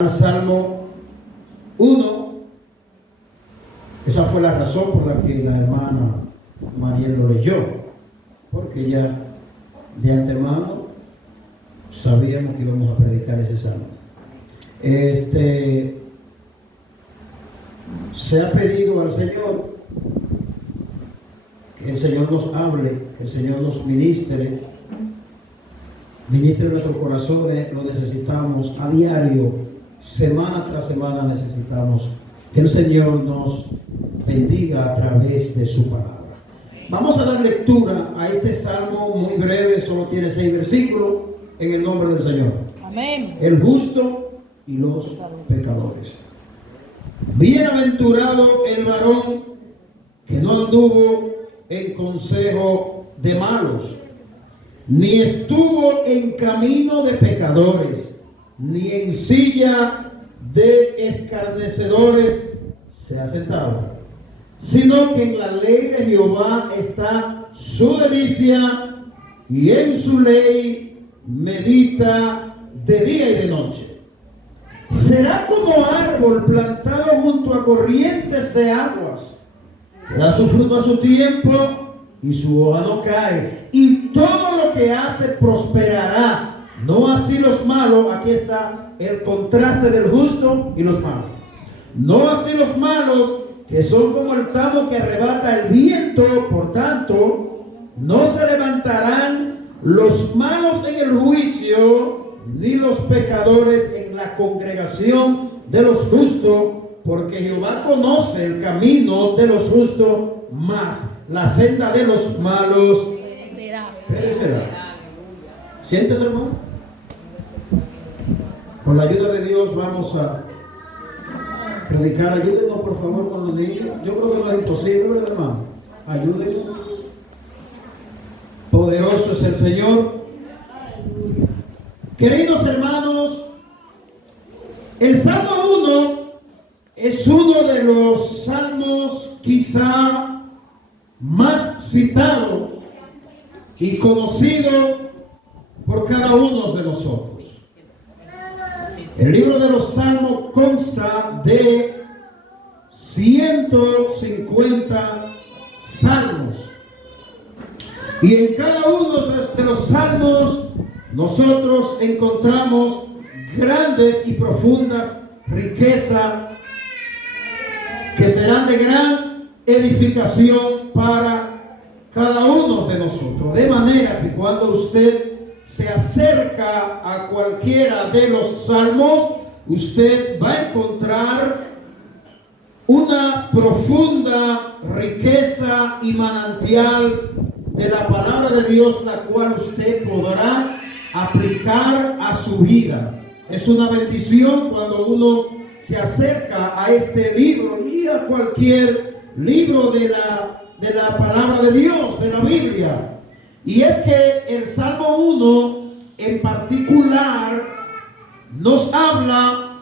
Al Salmo 1, esa fue la razón por la que la hermana María lo leyó, porque ella de antemano sabíamos que íbamos a predicar ese salmo. Se ha pedido al Señor que el Señor nos hable, que el Señor nos ministre nuestros corazones. Lo necesitamos a diario. Semana tras semana necesitamos que el Señor nos bendiga a través de su palabra. Vamos a dar lectura a este salmo muy breve, solo tiene 6 versículos, en el nombre del Señor. Amén. El justo y los pecadores. Bienaventurado el varón que no anduvo en consejo de malos, ni estuvo en camino de pecadores, ni en silla de escarnecedores se ha sentado, sino que en la ley de Jehová está su delicia, y en su ley medita de día y de noche. Será como árbol plantado junto a corrientes de aguas, que da su fruto a su tiempo, y su hoja no cae, y todo lo que hace prosperará. No así los malos. Aquí está el contraste del justo y los malos. No así los malos, que son como el tamo que arrebata el viento. Por tanto, no se levantarán los malos en el juicio, ni los pecadores en la congregación de los justos, porque Jehová conoce el camino de los justos, mas la senda de los malos perecerá. ¿Sientes, hermano? Con la ayuda de Dios vamos a predicar. Ayúdenos por favor con los niños. Yo creo que no es imposible, ¿verdad, hermano? Ayúdenos. Poderoso es el Señor. Queridos hermanos, el Salmo 1 es uno de los salmos quizá más citado y conocido por cada uno de nosotros. El libro de los Salmos consta de 150 salmos, y en cada uno de los salmos nosotros encontramos grandes y profundas riquezas que serán de gran edificación para cada uno de nosotros. De manera que cuando usted se acerca a cualquiera de los salmos, usted va a encontrar una profunda riqueza y manantial de la palabra de Dios, la cual usted podrá aplicar a su vida. Es una bendición cuando uno se acerca a este libro y a cualquier libro de la palabra de Dios, de la Biblia. Y es que el Salmo 1 en particular nos habla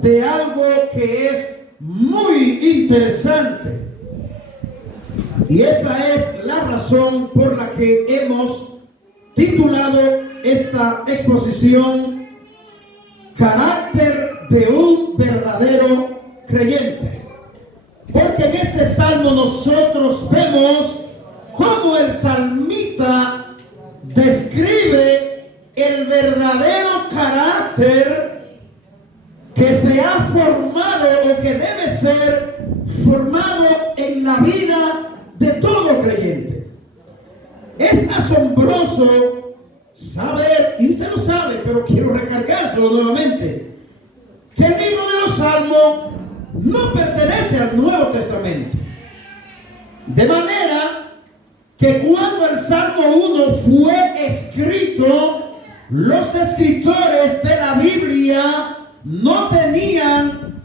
de algo que es muy interesante. Y esa es la razón por la que hemos titulado esta exposición Carácter de un verdadero creyente. Porque en este salmo nosotros vemos cómo el salmista describe el verdadero carácter que se ha formado o que debe ser formado en la vida de todo creyente. Es asombroso saber, y usted lo sabe, pero quiero recargárselo nuevamente, que el libro de los Salmos no pertenece al Nuevo Testamento. De manera que cuando el Salmo 1 fue escrito, los escritores de la Biblia no tenían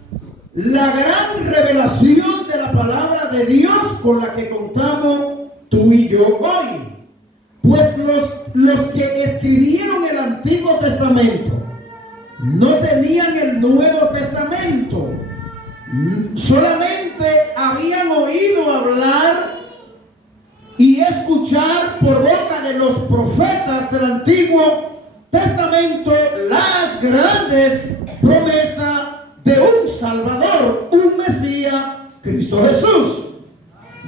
la gran revelación de la palabra de Dios con la que contamos tú y yo hoy. Pues los que escribieron el Antiguo Testamento no tenían el Nuevo Testamento. Solamente habían oído hablar y escuchar por boca de los profetas del Antiguo Testamento las grandes promesa de un Salvador, un Mesías, Cristo Jesús.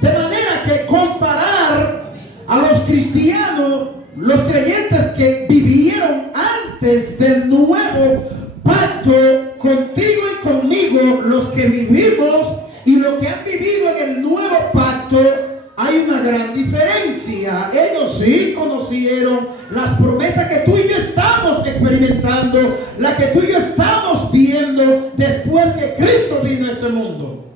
De manera que comparar a los cristianos, los creyentes que vivieron antes del nuevo pacto, contigo y conmigo, los que vivimos y los que han vivido en el nuevo pacto, hay una gran diferencia. Ellos sí conocieron las promesas que tú y yo estamos experimentando, las que tú y yo estamos viendo después que Cristo vino a este mundo.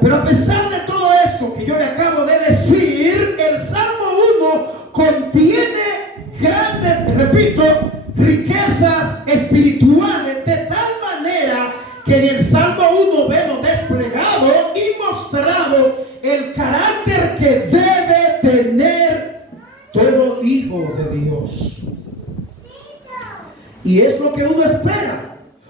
Pero a pesar de todo esto que yo le acabo de decir, el Salmo 1 contiene grandes, repito, riquezas espirituales, de tal manera que en el Salmo 1 vemos desplegado y mostrado el carácter que debe tener todo hijo de Dios. Y es lo que uno espera.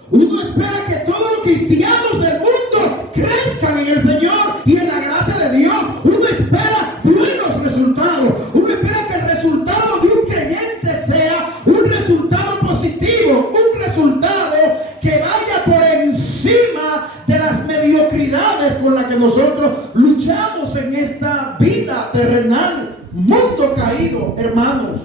Uno espera que todos los cristianos del mundo crezcan en el Señor y en la gracia de Dios. Uno espera buenos resultados. Uno espera que el resultado de un creyente sea un resultado positivo, un resultado que vaya por encima de las mediocridades con las que nosotros luchamos en esta vida terrenal, mundo caído, hermanos.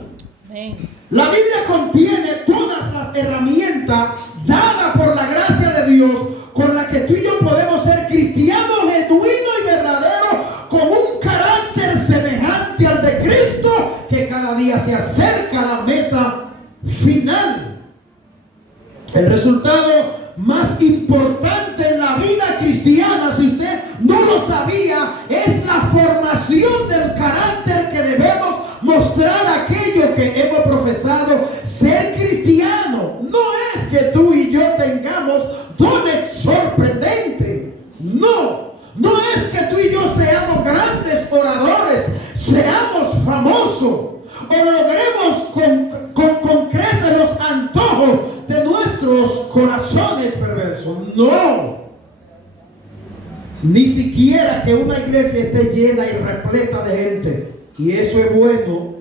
Amén. La Biblia contiene todas las herramientas dadas por la gracia de Dios con las que tú y yo podemos ser cristianos genuinos y verdaderos, con un carácter semejante al de Cristo, que cada día se acerca a la meta final. El resultado más importante en la vida cristiana, si usted no lo sabía, es la formación del carácter que debemos mostrar a aquellos que hemos profesado ser cristiano. No es que tú y yo tengamos dones sorprendentes. No es que tú y yo seamos grandes oradores, seamos famosos o logremos con creces los antojos de nuestros corazones perversos. No. Ni siquiera que una iglesia esté llena y repleta de gente. Y eso es bueno,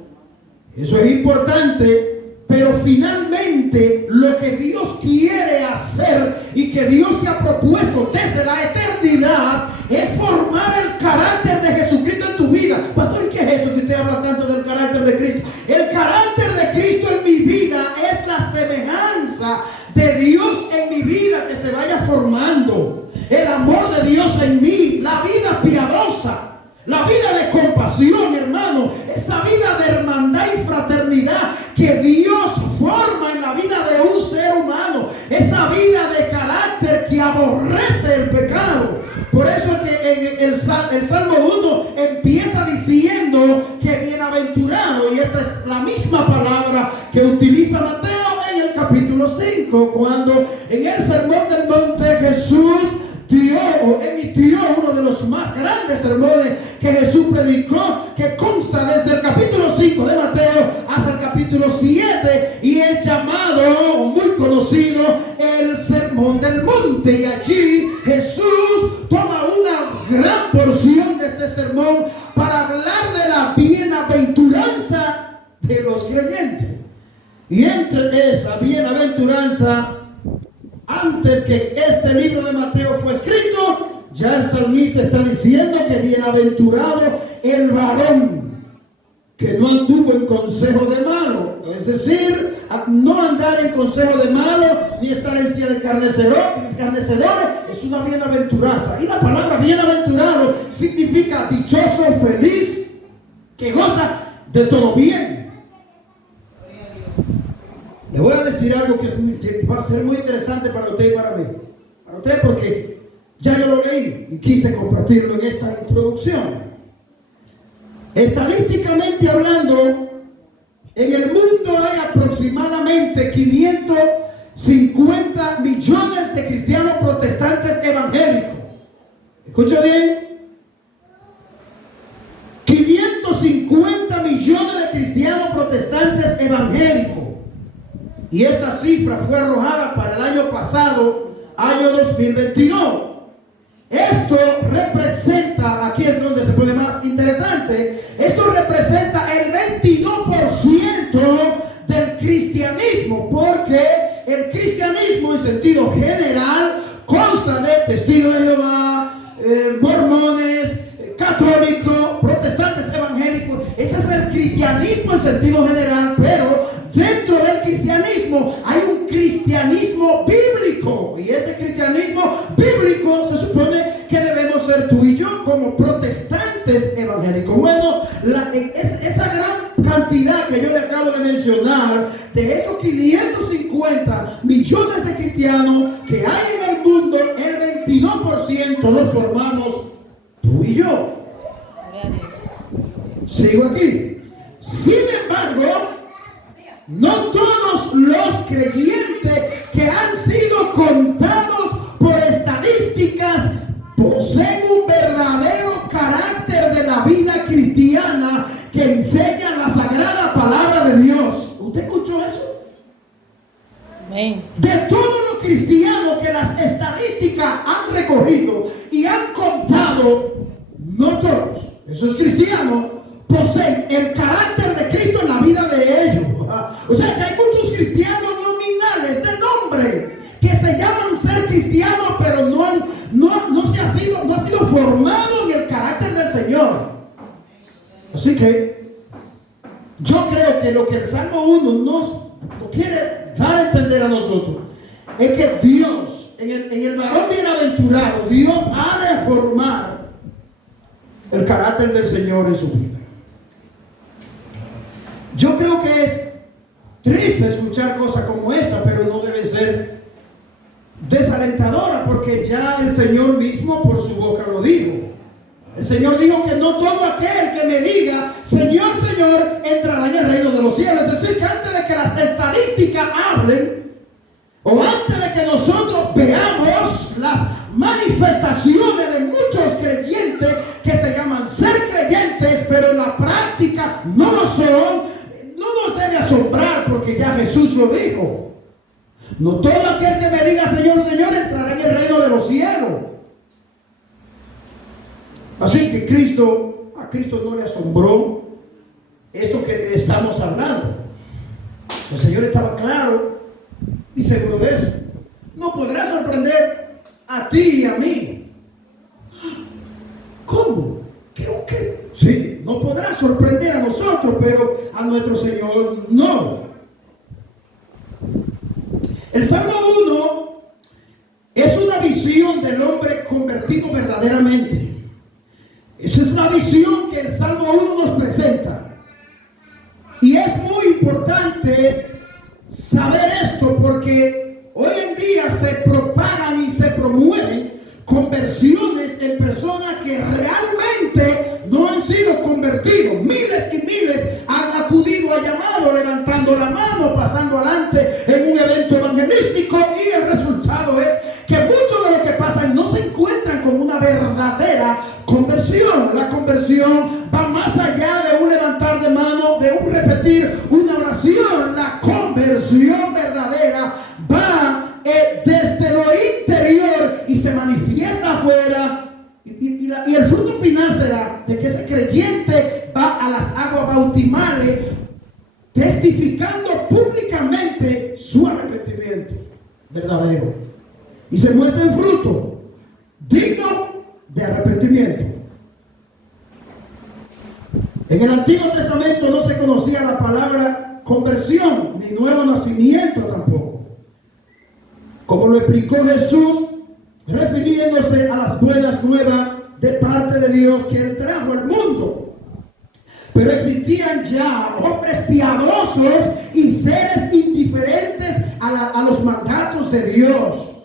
eso es importante, pero finalmente lo que Dios quiere hacer y que Dios se ha propuesto desde la eternidad es formar el carácter de Jesucristo en tu vida. Pastor, ¿qué es eso que usted habla tanto del carácter de Cristo? El carácter de Cristo en mi vida es la semejanza de Dios en mi vida que se vaya formando. El amor de Dios en mí, la vida piadosa. La vida de compasión, hermano, esa vida de hermandad y fraternidad que Dios forma en la vida de un ser humano, esa vida de carácter que aborrece el pecado. Por eso es que en el Salmo 1 empieza diciendo que bienaventurado, y esa es la misma palabra que utiliza Mateo en el capítulo 5, cuando en el Sermón del Monte Jesús emitió uno de los más grandes sermones que Jesús predicó, que consta desde el capítulo 5 de Mateo hasta el capítulo 7 y es llamado, muy conocido, el Sermón del Monte. Y allí Jesús toma una gran porción de este sermón para hablar de la bienaventuranza de los creyentes. Y entre esa bienaventuranza, antes que este libro de Mateo fue escrito, ya el salmista está diciendo que bienaventurado el varón que no anduvo en consejo de malo. Es decir, no andar en consejo de malo, ni estar en silla de escarnecedores, es una bienaventuranza. Y la palabra bienaventurado significa dichoso, feliz, que goza de todo bien. Le voy a decir algo que va a ser muy interesante para usted y para mí. Para usted, porque ya yo lo leí y quise compartirlo en esta introducción. Estadísticamente hablando, en el mundo hay aproximadamente 550 millones de cristianos protestantes evangélicos. ¿Escucha bien? 550 millones de cristianos protestantes evangélicos. Y esta cifra fue arrojada para el año pasado, año 2022. Esto representa, aquí es donde se pone más interesante, esto representa el 22% del cristianismo, porque el cristianismo en sentido general consta de testigos de Jehová, mormones, católicos, protestantes, evangélicos. Ese es el cristianismo en sentido general, pero dentro del cristianismo hay un cristianismo bíblico, y ese cristianismo bíblico se supone que debemos ser tú y yo como protestantes evangélicos. Bueno, esa gran cantidad que yo le acabo de mencionar, de esos 550 millones de cristianos que hay en el mundo, el 22% lo formamos tú y yo. Sigo aquí. Sin embargo, no todos los creyentes que han sido contados por estadísticas poseen un verdadero carácter de la vida cristiana que enseña la sagrada palabra de Dios. ¿Usted escuchó eso? Amén. De todos los cristianos que las estadísticas han recogido y han contado, no todos, esos cristianos poseen el carácter de Cristo en la vida de ellos. O sea que hay muchos cristianos nominales de nombre que se llaman ser cristianos, pero no ha sido formado en el carácter del Señor. Así que yo creo que lo que el Salmo 1 nos quiere dar a entender a nosotros es que Dios, en el varón bienaventurado, Dios ha de formar el carácter del Señor en su vida. Yo creo que es triste escuchar cosas como esta, pero no debe ser desalentadora, porque ya el Señor mismo por su boca lo dijo. El Señor dijo que no todo aquel que me diga Señor, Señor, entrará en el reino de los cielos. Es decir, que antes de que las estadísticas hablen, o antes de que nosotros veamos las manifestaciones de muchos creyentes que se llaman ser creyentes, pero en la práctica no lo son, no nos debe asombrar, porque ya Jesús lo dijo. No todo aquel que me diga Señor, Señor, entrará en el reino de los cielos. Así que a Cristo no le asombró esto que estamos hablando. El Señor estaba claro y seguro de eso. No podrá sorprender a ti y a mí. ¿Cómo? ¿Qué? Sí, no podrá sorprender a nosotros, pero a nuestro Señor no. El Salmo 1 es una visión del hombre convertido verdaderamente. Esa es la visión que el Salmo 1 nos presenta. Y es muy importante saber esto, porque hoy en día se propagan y se promueven conversiones en personas que realmente no han sido convertidos. Miles y miles han acudido al llamado, levantando la mano, pasando adelante en un evento evangelístico, y el resultado es que muchos de los que pasan no se encuentran con una verdadera conversión. La conversión va más allá de un levantar de mano, de un repetir una oración. La conversión verdadera va desde lo interior y se manifiesta afuera, y el fruto final será de que ese creyente va a las aguas bautismales testificando públicamente su arrepentimiento verdadero, y se muestra en fruto digno de arrepentimiento. En el Antiguo Testamento no se conocía la palabra conversión ni nuevo nacimiento tampoco, como lo explicó Jesús refiriéndose a las buenas nuevas de parte de Dios que Él trajo al mundo. Pero existían ya hombres piadosos y seres indiferentes a los mandatos de Dios,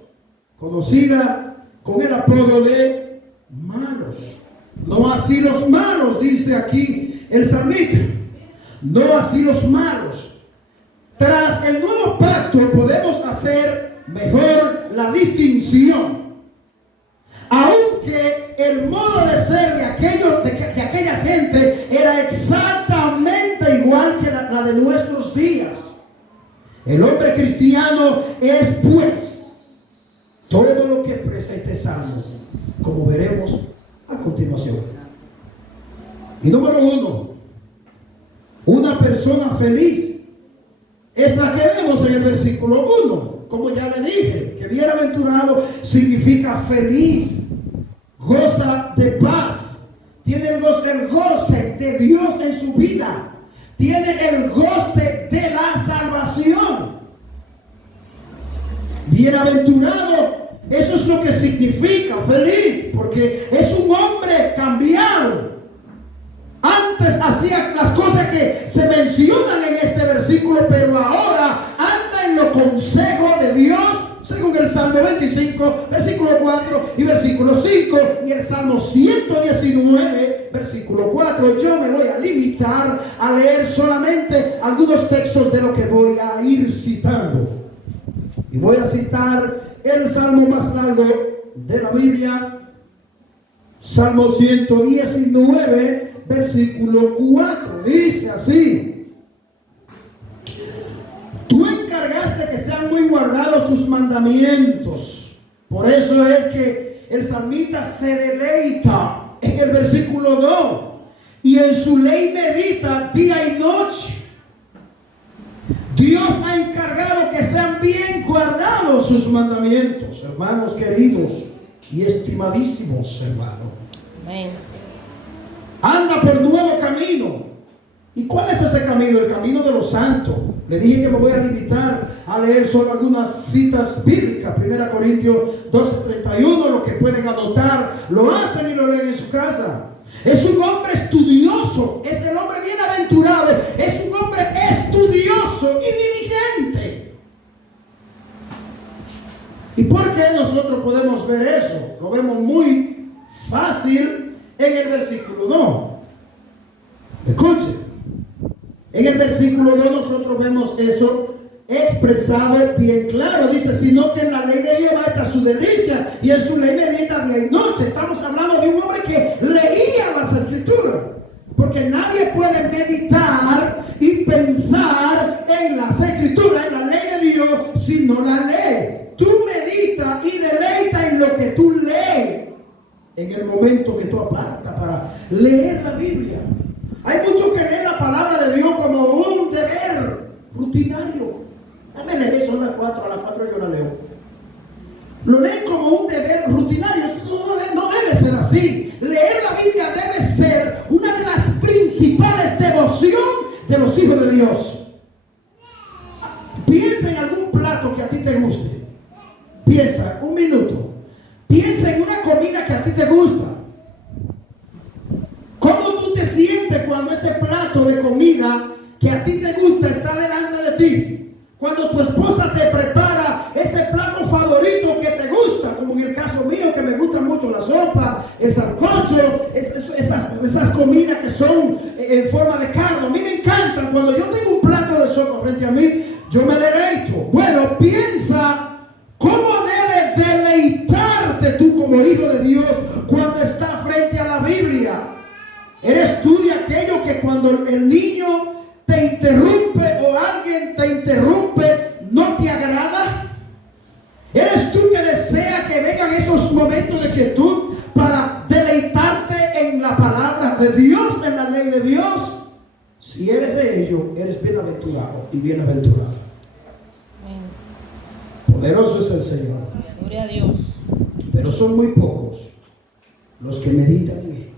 conocida con el apodo de malos. No así los malos, dice aquí el salmista. No así los malos. Tras el nuevo pacto podemos hacer mejor la distinción. Aunque el modo de ser de aquella gente era exactamente igual que la de nuestros días. El hombre cristiano es pues todo lo que expresa este salmo, como veremos a continuación. Y número 1, una persona feliz es la que vemos en el versículo 1. Como ya le dije, que bienaventurado significa feliz, goza de paz, tiene el goce de Dios en su vida, tiene el goce de la salvación. Bienaventurado, eso es lo que significa feliz, porque es un hombre cambiado. Antes hacía las cosas que se mencionan en este versículo, pero ahora anda en los consejos de Dios, según el Salmo 25, versículo 4 y versículo 5, y el Salmo 119, versículo 4. Yo me voy a limitar a leer solamente algunos textos de lo que voy a ir citando. Y voy a citar el salmo más largo de la Biblia, Salmo 119, versículo 4. Dice así: tú encargaste que sean muy guardados tus mandamientos. Por eso es que el salmista se deleita en el versículo 2. Y en su ley medita día y noche. Dios ha encargado que sean bien guardados sus mandamientos, hermanos queridos y estimadísimos hermanos. Amén. Anda por nuevo camino. ¿Y cuál es ese camino? El camino de los santos. Le dije que me voy a limitar a leer solo algunas citas bíblicas. 1 Corintios 12:31. Lo que pueden anotar, lo hacen y lo leen en su casa. Es un hombre estudioso, es el hombre bienaventurado, es un hombre estudioso y diligente. ¿Y por qué nosotros podemos ver eso? Lo vemos muy fácil en el versículo 2. Escuchen, en el versículo 2 nosotros vemos eso expresado bien claro. Dice, sino que en la ley de Jehová está su delicia, y en su ley medita día y noche. Estamos hablando de un hombre que leía las escrituras, porque nadie puede meditar y pensar en las escrituras, en la ley de Dios, si no la lee. Tú meditas y deleita en lo que tú lees en el momento que tú apartas para leer la Biblia. Hay muchos que leen la palabra de Dios como un deber rutinario. Dame leer eso a las 4 yo la leo. Lo leen como un deber rutinario. No debe ser así. Leer la Biblia debe ser una de las principales devociones de los hijos de Dios. Piensa en algún plato que a ti te guste. Piensa, un minuto. Piensa en una comida que a ti te gusta. ¿Cómo tú te sientes cuando ese plato de comida que a ti te gusta está delante de ti? Cuando tu esposa te prepara ese plato favorito que te gusta, como en el caso mío, que me gusta mucho la sopa, el sancocho, esas comidas que son en forma de carne. A mí me encantan. Cuando yo tengo un plato de sopa frente a mí, yo me deleito. Bueno, piensa cómo debes deleitarte tú como hijo de Dios cuando estás frente a la Biblia. ¿Eres tú de aquello que cuando el niño te interrumpe o alguien te interrumpe, no te agrada? ¿Eres tú que desea que vengan esos momentos de quietud para deleitarte en la palabra de Dios, en la ley de Dios? Si eres de ello, eres bienaventurado y bienaventurado. Poderoso es el Señor. Gloria a Dios. Pero son muy pocos los que meditan en él.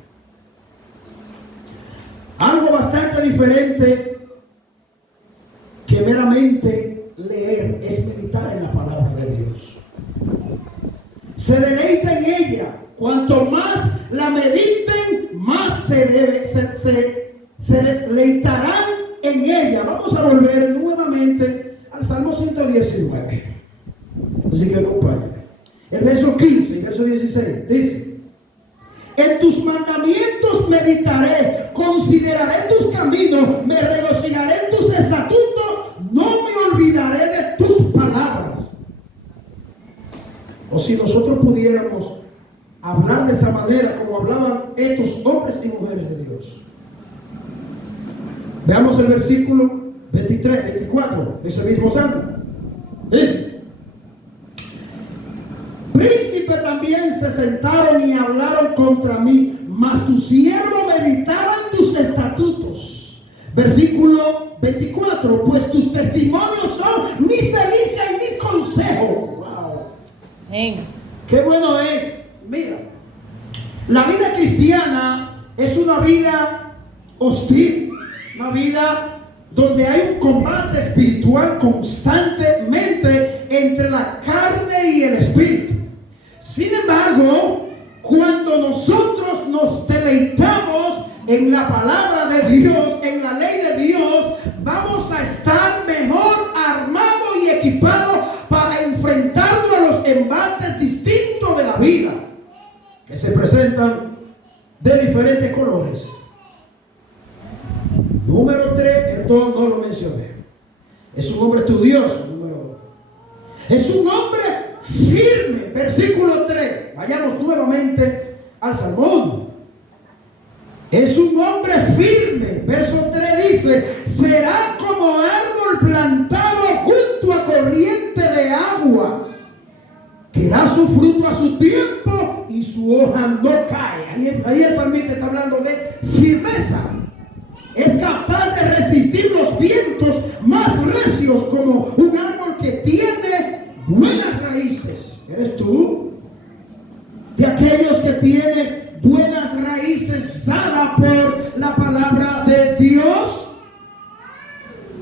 Algo bastante diferente que meramente leer es meditar en la palabra de Dios. Se deleita en ella. Cuanto más la mediten, más se deleitarán en ella. Vamos a volver nuevamente al Salmo 119. Así que acompáñame. El verso 15 y verso 16 dice: en tus mandamientos meditaré, consideraré tus caminos, me regocijaré en tus estatutos, no me olvidaré de tus palabras. O si nosotros pudiéramos hablar de esa manera como hablaban estos hombres y mujeres de Dios. Veamos el versículo 23, 24 de ese mismo salmo. Dice: príncipes también se sentaron y hablaron contra mí, mas tu siervo meditaba en tus estatutos. Versículo 24, pues tus testimonios son mis delicias y mis consejos. Wow. Amén. Qué bueno es. Mira, la vida cristiana es una vida hostil, una vida donde hay un combate espiritual constantemente entre la carne y el espíritu. Sin embargo, cuando nosotros nos deleitamos en la palabra de Dios, en la ley de Dios, vamos a estar mejor armados y equipados para enfrentarnos a los embates distintos de la vida, que se presentan de diferentes colores. Número 3, el 2 no lo mencioné. Es un hombre estudioso, número 2. Es un hombre firme, versículo 3. Vayamos nuevamente al Salmo. Es un hombre firme, verso 3 dice, será como árbol plantado junto a corriente de aguas, que da su fruto a su tiempo y su hoja no cae. Ahí el salmista está hablando de firmeza. Es capaz de resistir los vientos más recios, como un árbol que tiene buenas raíces. ¿Eres tú? De aquellos que tienen buenas raíces dadas por la palabra de Dios.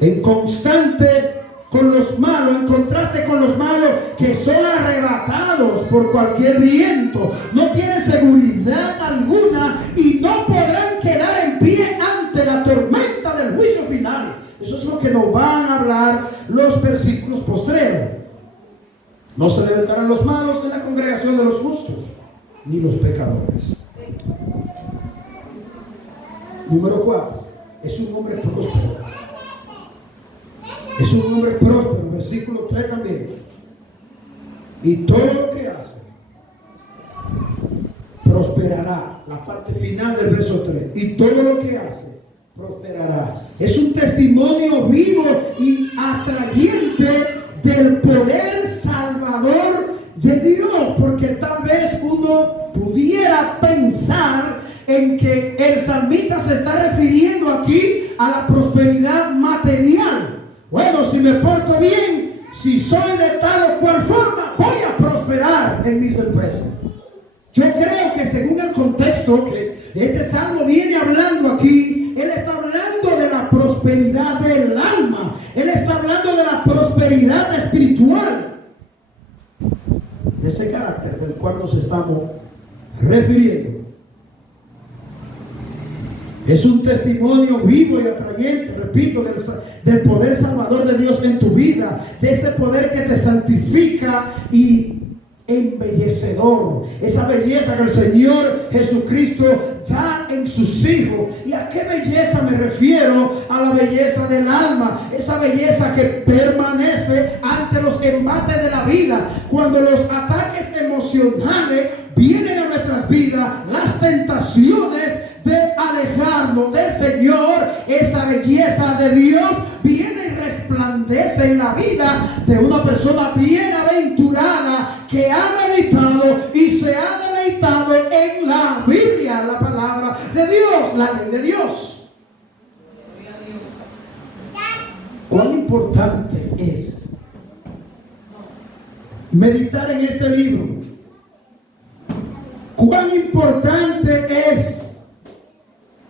En constante con los malos, en contraste con los malos que son arrebatados por cualquier viento, no tienen seguridad alguna y no podrán quedar en pie ante la tormenta del juicio final. Eso es lo que nos van a hablar los versículos postreros. No se levantarán los malos en la congregación de los justos, ni los pecadores. Número 4, es un hombre próspero. Es un hombre próspero, versículo 3 también. Y todo lo que hace prosperará. La parte final del verso 3. Y todo lo que hace prosperará. Es un testimonio vivo y atrayente del poder salvador de Dios. Porque tal vez uno pudiera pensar en que el salmista se está refiriendo aquí a la prosperidad material. Bueno, si me porto bien, si soy de tal o cual forma, voy a prosperar en mis empresas. Yo creo que según el contexto que este salmo viene hablando aquí, él está hablando de la prosperidad del alma. Él está hablando de la prosperidad espiritual. De ese carácter del cual nos estamos refiriendo. Es un testimonio vivo y atrayente, repito, del poder salvador de Dios en tu vida, de ese poder que te santifica y embellecedor, esa belleza que el Señor Jesucristo da en sus hijos. ¿Y a qué belleza me refiero? A la belleza del alma, esa belleza que permanece ante los embates de la vida, cuando los ataques emocionales vienen a nuestras vidas, las tentaciones de alejarnos del Señor, esa belleza de Dios viene y resplandece en la vida de una persona bienaventurada que ha meditado y se ha deleitado en la Biblia, la palabra de Dios, la ley de Dios. ¿Cuán importante es meditar en este libro? ¿Cuán importante es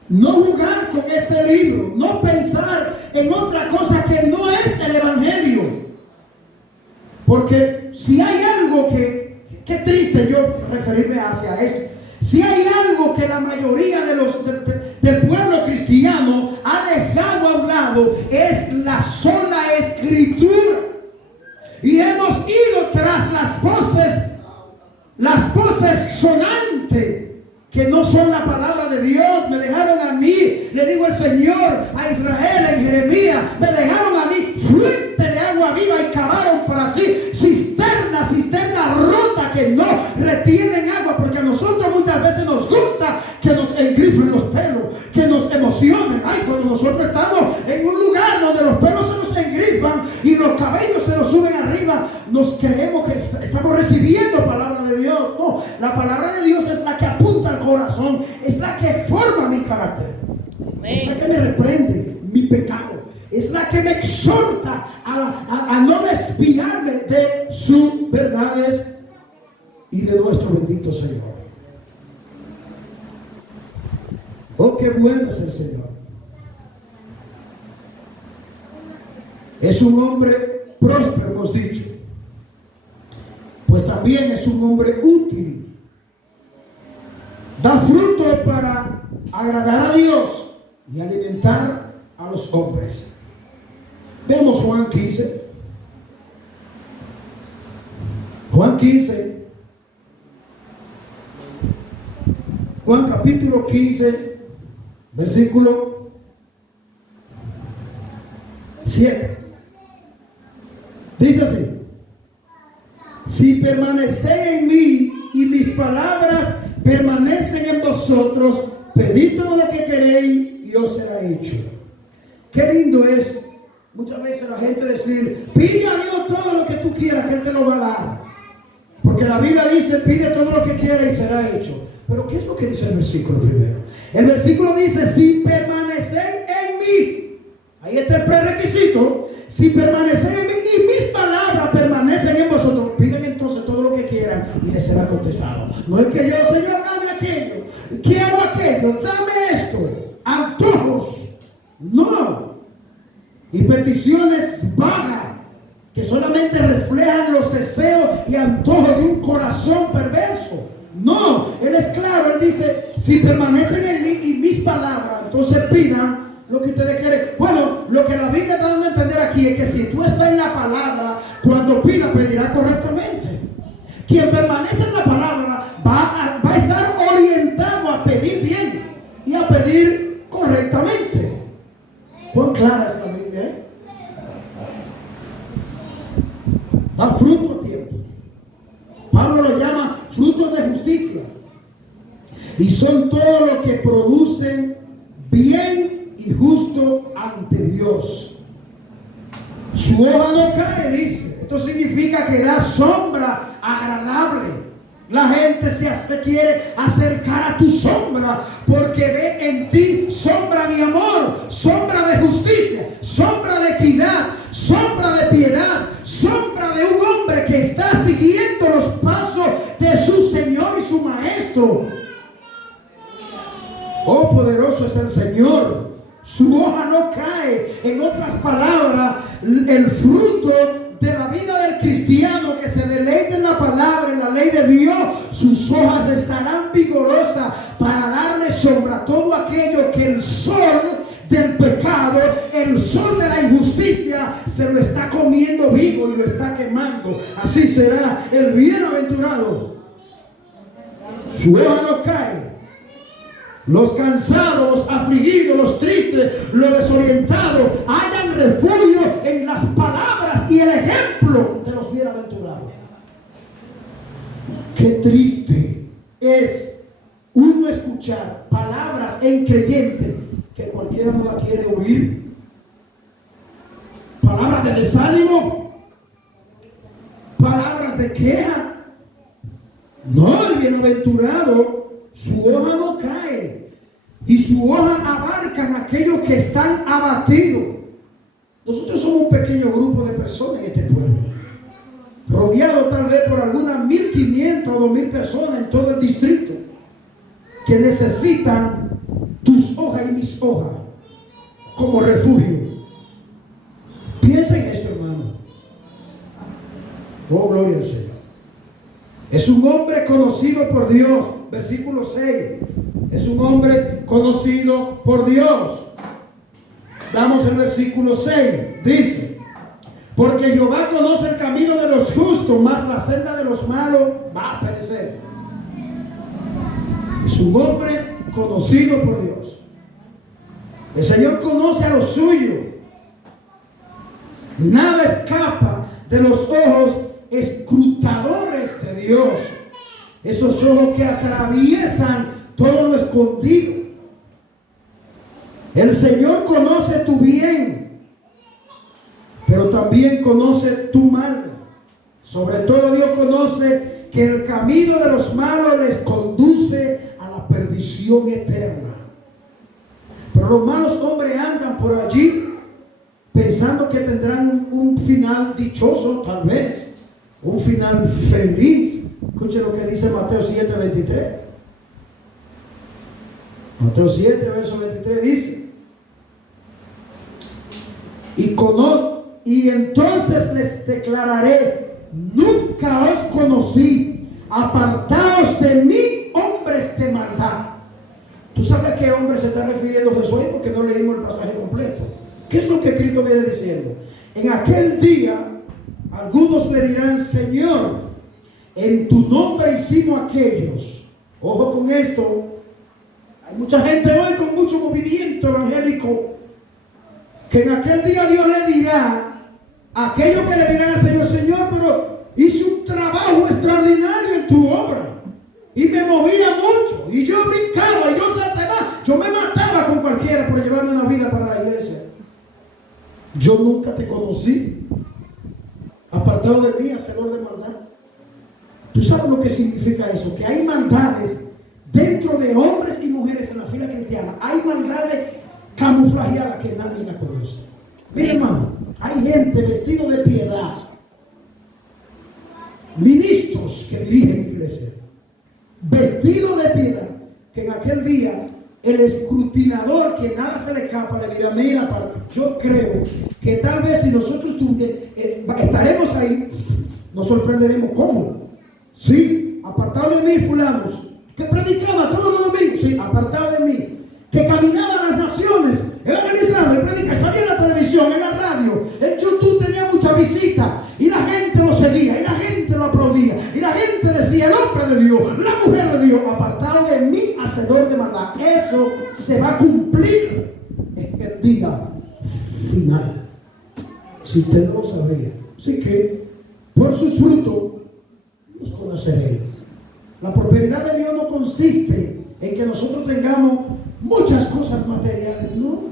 no jugar con este libro, no pensar en otra cosa que no es el Evangelio? Porque si hay algo que, qué triste yo referirme hacia esto, si hay algo que la mayoría de del pueblo cristiano ha dejado a un lado, es la sola escritura. Y hemos ido tras las voces sonantes, que no son la palabra de Dios. Me dejaron a mí, le digo el Señor a Israel en Jeremías, me dejaron a mí fuente de agua viva y cavaron para sí cisterna rota que no retienen agua, porque a nosotros muchas veces nos gusta que nos engrifen los pelos, que nos emocionen. Ay, cuando nosotros estamos en un lugar donde los pelos se nos engrifan y los cabellos se nos suben arriba, nos creemos que estamos recibiendo palabra de Dios. No, la palabra de Dios es la que apunta al corazón, es la que forma mi carácter, es la que me reprende, que me exhorta a no desviarme de sus verdades y de nuestro bendito Señor. Oh, qué bueno es el Señor. Es un hombre próspero, hemos dicho. Pues también es un hombre útil. Da fruto para agradar a Dios y alimentar a los hombres. Vemos Juan 15. Juan 15. Juan capítulo 15, versículo 7. Dice así: si permanecéis en mí y mis palabras permanecen en vosotros, pedid todo lo que queréis y os será hecho. Qué lindo es muchas veces la gente decir: pide a Dios todo lo que tú quieras, que Él te lo va a dar. Porque la Biblia dice: pide todo lo que quieras y será hecho. Pero ¿qué es lo que dice el versículo primero? El versículo dice: si permanecéis en mí. Ahí está el prerequisito. Si permanecéis en mí y mis palabras permanecen en vosotros, piden entonces todo lo que quieran y les será contestado. No es que yo, Señor, dame aquello, quiero aquello, dame esto, antojos. No. Y peticiones vagas que solamente reflejan los deseos y antojos de un corazón perverso. No, Él es claro, Él dice: si permanecen en mí y mis palabras, entonces pidan lo que ustedes quieren. Bueno, lo que la Biblia está dando a entender aquí es que si tú estás en la palabra, cuando pida, pedirá correctamente. Quien permanece en la palabra va a estar orientado a pedir bien y a pedir correctamente. ¿Cuán clara es la Biblia? Da fruto a tiempo. Pablo lo llama frutos de justicia. Y son todo lo que producen bien y justo ante Dios. Su hoja no cae, dice. Esto significa que da sombra agradable. La gente se quiere acercar a tu sombra porque ve en ti sombra de amor, sombra de justicia, sombra de equidad, sombra de piedad, sombra de un hombre que está siguiendo los pasos de su Señor y su Maestro. Oh, poderoso es el Señor. Su hoja no cae. En otras palabras, el fruto de la vida del cristiano que se deleita en la palabra, en la ley de Dios, sus hojas estarán vigorosas para darle sombra a todo aquello que el sol del pecado, el sol de la injusticia, se lo está comiendo vivo y lo está quemando. Así será el bienaventurado. Su hoja no cae. Los cansados, los afligidos, los tristes, los desorientados, hallan refugio en las palabras y el ejemplo de los bienaventurados. Qué triste es uno escuchar palabras en creyente que cualquiera no la quiere oír. Palabras de desánimo, palabras de queja. No, el bienaventurado, su hoja no cae y su hoja abarcan a aquellos que están abatidos. Nosotros somos un pequeño grupo de personas en este pueblo, rodeado tal vez por algunas 1,500 o 2,000 personas en todo el distrito, que necesitan tus hojas y mis hojas como refugio. Piensa en esto, hermano. Oh, gloria al Señor. Es un hombre conocido por Dios. Versículo 6. Es un hombre conocido por Dios. Damos el versículo 6. Dice: porque Jehová conoce el camino de los justos, mas la senda de los malos va a perecer. Es un hombre conocido por Dios. El Señor conoce a los suyos. Nada escapa de los ojos escrutadores de Dios. Esos ojos que atraviesan todo lo escondido. El Señor conoce tu bien, pero también conoce tu mal. Sobre todo Dios conoce que el camino de los malos les conduce a la perdición eterna. Pero los malos hombres andan por allí pensando que tendrán un final dichoso, tal vez, un final feliz. Escuche lo que dice Mateo 7:23. Mateo 7, verso 23 dice: y entonces les declararé: nunca os conocí, apartaos de mí, hombres de maldad. ¿Tú sabes a qué hombre se está refiriendo Jesús? Porque no leímos el pasaje completo. ¿Qué es lo que Cristo viene diciendo? En aquel día algunos le dirán: Señor, en tu nombre hicimos aquellos. Ojo con esto. Hay mucha gente hoy con mucho movimiento evangélico, que en aquel día Dios le dirá a aquellos que le dirán al Señor: Señor, pero hice un trabajo extraordinario en tu obra y me movía mucho y yo brincaba y yo saltaba, yo me mataba con cualquiera por llevarme una vida para la iglesia. Yo nunca te conocí, apartado de mí, hacedor de maldad. ¿Tú sabes lo que significa eso? Que hay maldades dentro de hombres y mujeres en la fila cristiana. Hay maldades camuflajeadas que nadie la conoce. Mira, hermano, hay gente vestida de piedad, ministros que dirigen iglesia, vestidos de piedad, que en aquel día el escrutinador, que nada se le escapa, le dirá: mira, yo creo que tal vez si nosotros estaremos ahí, nos sorprenderemos. ¿Cómo? Sí, apartado de mí, fulanos, que predicaba todos los domingos, sí, apartado de mí, que caminaba a las naciones, evangelizaba y predicaba, salía en la televisión, en la radio, en YouTube tenía mucha visita, y la gente lo seguía, y la gente lo aplaudía, y la gente decía: el hombre de Dios, la mujer de Dios, apartado de mí, hacedor de maldad. Eso se va a cumplir en el día final, si usted no lo sabía. Así que, por sus frutos los conoceréis. La prosperidad de Dios no consiste en que nosotros tengamos muchas cosas materiales, no.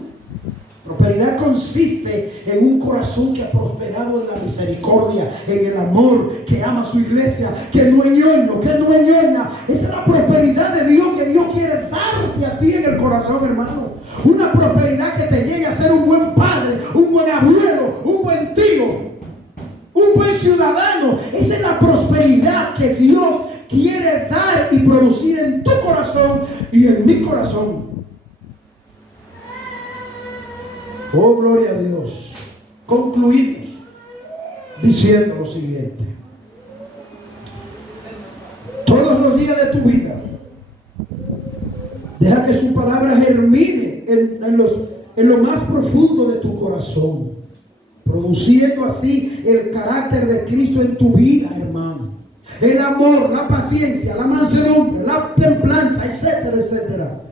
Prosperidad consiste en un corazón que ha prosperado en la misericordia, en el amor, que ama a su iglesia, que no es ñoño, que no es ñoña. Esa es la prosperidad de Dios que Dios quiere darte a ti en el corazón, hermano. Una prosperidad que te llegue a ser un buen padre, un buen abuelo, un buen tío, un buen ciudadano. Esa es la prosperidad que Dios quiere dar y producir en tu corazón y en mi corazón. Oh, gloria a Dios. Concluimos diciendo lo siguiente: todos los días de tu vida, deja que su palabra germine en lo más profundo de tu corazón, produciendo así el carácter de Cristo en tu vida, hermano. El amor, la paciencia, la mansedumbre, la templanza, etcétera, etcétera.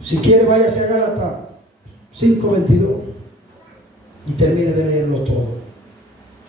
Si quiere, váyase a Gálatas 5:22 y termine de leerlo todo.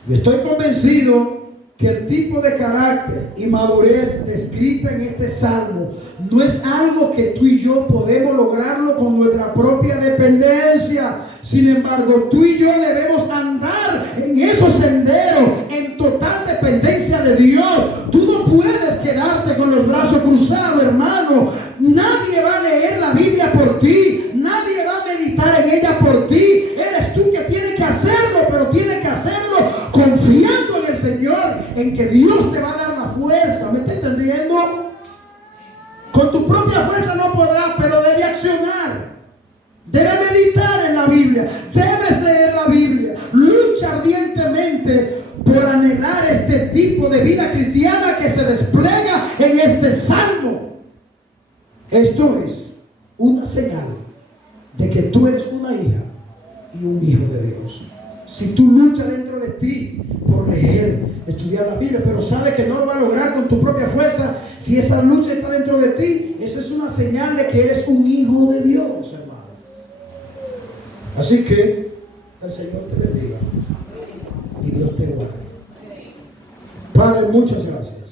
Y estoy convencido que el tipo de carácter y madurez descrita en este salmo no es algo que tú y yo podemos lograrlo con nuestra propia dependencia. Sin embargo, tú y yo debemos andar en esos senderos en total dependencia de Dios. Tú no puedes quedarte con los brazos cruzados, hermano. Nadie va a leer la Biblia por ti. Nadie va a meditar en ella por ti. Eres tú que tienes que hacerlo, pero tienes que hacerlo confiando en el Señor, en que Dios te va a dar la fuerza. ¿Me está entendiendo? Con tu propia fuerza no podrás, pero debe accionar. Debe meditar en la Biblia. Debes leer la Biblia. Lucha ardientemente por anhelar este tipo de vida cristiana que se despliega en este salmo. Esto es una señal de que tú eres una hija y un hijo de Dios. Si tú luchas dentro de ti por leer, estudiar la Biblia, pero sabes que no lo vas a lograr con tu propia fuerza, si esa lucha está dentro de ti, esa es una señal de que eres un hijo de Dios, hermano. Así que el Señor te bendiga y Dios te guarde. Padre, muchas gracias.